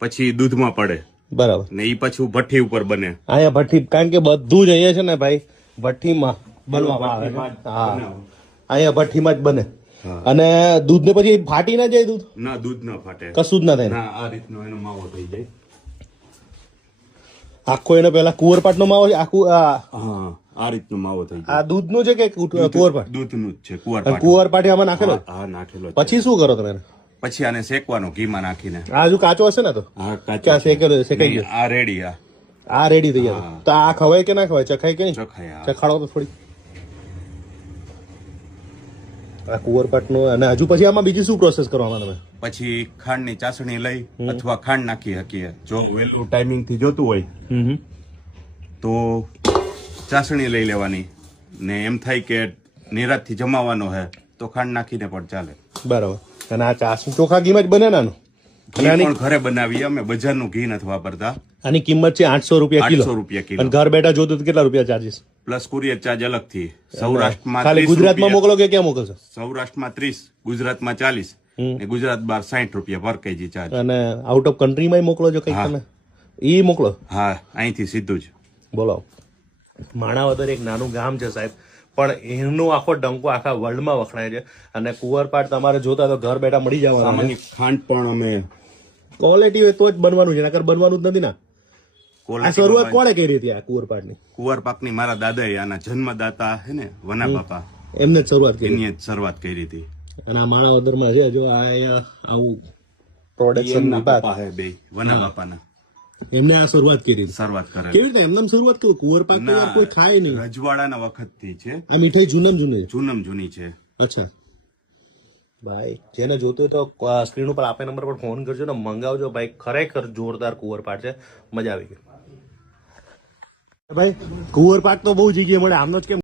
પછી દૂધમાં પડે બરાબર ને ઈ પાછું ભઠ્ઠી ઉપર બને. અહીંયા ભઠ્ઠી, કારણ કે બધું જ અહીંયા છે ને ભાઈ ભઠ્ઠીમાં બનવામાં આવે છે. હા, અહીંયા ભઠ્ઠીમાં જ બને. અને દૂધ ને પછી ફાટી ના જાય દૂધ? ના, દૂધ ના ફાટે, કશું જ ના થાય. ના, આ રીતનો એનો માવો થઈ જાય. આખો એનો પેલા કુંવરપાટનો માવો છે આખું? હા, આ રીતનો માવો થઈ જાય. આ દૂધનું છે કે કુંવરપાટ? દૂધનું જ છે કુંવરપાટ. કુંવરપાટ આમાં નાખેલો? હા, નાખેલો. પછી શું કરો તમે? પછી આને શેકવાનો ઘીમાં નાખીને. આ હજુ કાચો હશે ને? તો હા, ક્યાં શેકેલો? શેકાઈ ગયો? આ રેડી. આ રેડી થઈ ગયો. તો આ ખવાય કે ના ખવાય? ચખાય કે નહીં? ચખાય. ચખાડો તો થોડી. આ કુંવરપાટનો. અને હજુ પછી આમાં બીજી શું પ્રોસેસ કરવામાં તમે? પછી ખાંડની ચાસણી લઈ અથવા ખાંડ નાખી શકીએ. જો વેલું ટાઈમિંગ થી જોતું હોય તો ચાસણી લઈ લેવાની, ને એમ થાય કે નિરાત થી જમાવાનો હે તો ખાંડ નાખીને પણ ચાલે. બરાબર. અને આ ચાસણી ચોખા ઘીમાં જ બને નાનું? ઘી પણ ઘરે બનાવીએ અમે, બજારનું ઘી નથી વાપરતા. આની કિંમત છે 800 રૂપિયા કિલો. 800 રૂપિયા કિલો. અને ઘર બેઠા જોતું તો કેટલા રૂપિયા ચાર્જીસ? પ્લસ કુરિયર ચાર્જ અલગથી. સૌરાષ્ટ્રમાં ખાલી 30 ગુજરાતમાં રૂપિયા. મોકલો કે ક્યાં મોકલશો? સૌરાષ્ટ્રમાં 30, ગુજરાતમાં 40 ને ગુજરાત બહાર 60 રૂપિયા પર કેજી ચાર્જ. અને આઉટ ઓફ કન્ટ્રીમાં મોકલો છો કઈક તમે? ઈ મોકલો? હા, અહીંથી સીધું જ. બોલો. માણાવદર એક નાનું ગામ છે સાહેબ, પણ એનો આખો ડંકો આખા વર્લ્ડમાં વખણાય છે. અને કુંવરપાટ તમારે જોતા તો ઘર બેઠા મળી જવાના. સામાન્ય ખાંડ પણ અમે ક્વોલિટી હોય તો જ બનવાનું છે, નકર બનવાનું જ નથી ના. આ શરૂઆત કોણે કરી હતી આ કુંવરપાટની? કુંવરપાકની મારા દાદાએ, આના જન્મદાતા હે ને વના બાપા, એમને જ શરૂઆત કરી. એની જ શરૂઆત કરી હતી. અને આ માણાવદરમાં છે જો આ અહીંયા આવું પ્રોડક્શન એમના પપ્પા હે બે વના બાપાના, એમને આ શરૂઆત કરી હતી. શરૂઆત કરેલી. કેવી રીતે એમને શરૂઆત કરી? કુંવરપાટ તો યાર કોઈ ખાય નહીં. રજવાડાના વખતથી છે. આ મીઠાઈ જૂનમ જૂની છે. અચ્છા ભાઈ, જેને જોતું હોય તો સ્ક્રીન ઉપર આપે નંબર પર ફોન કરજો ને મંગાવજો ભાઈ. ખરેખર જોરદાર કુંવરપાટ છે, મજા આવી ગઈ ભાઈ. કુંવરપાટ તો બહુ જગ્યાએ મળે, આમનો જ કેમ